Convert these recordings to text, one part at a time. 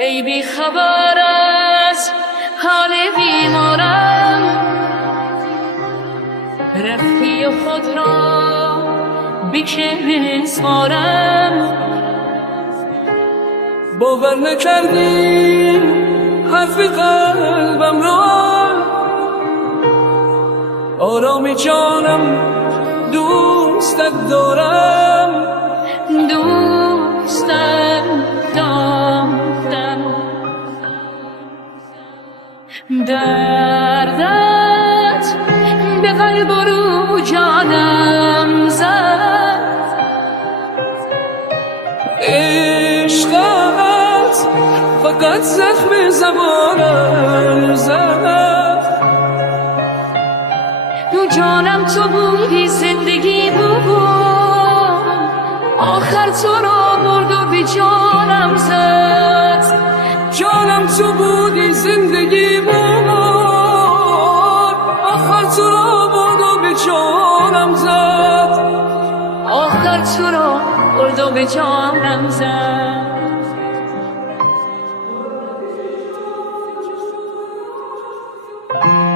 ای بی خبر از حال بیمارم، رفتی و خود را بیشه سپارم. باور نکردی حرف قلبم را، آرامی جانم دوستت دارم، دوستت دارم. دردت به قلب و رو جانم زد، عشقت فقط زخم زبانم زد. دو جانم تو بودی، زندگی بود، آخر تو را برد و به جانم زد. جانم تو بودی، زندگی بود، آخر تو را برد و به جانم زد. آخر تو را برد و به جانم زد.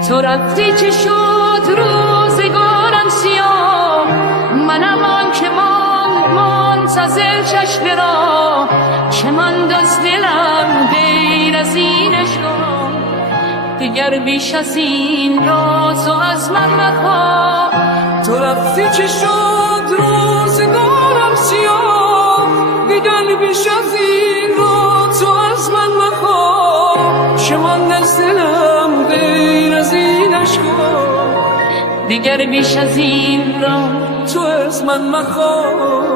تو رفتی چه شد روزگارم سیاه، منم آن که منتظر چشم را، چه ماند از دلم غیر از این عشقا. دیگر بیش از این را تو از من مخواه. تو رفتی چه شد روزگارم سیاه، دیگر بیش از این را تو از من مخواه. چه ماند از دلم غیر از این عشقا. دیگر بیش از این را تو از من مخواه.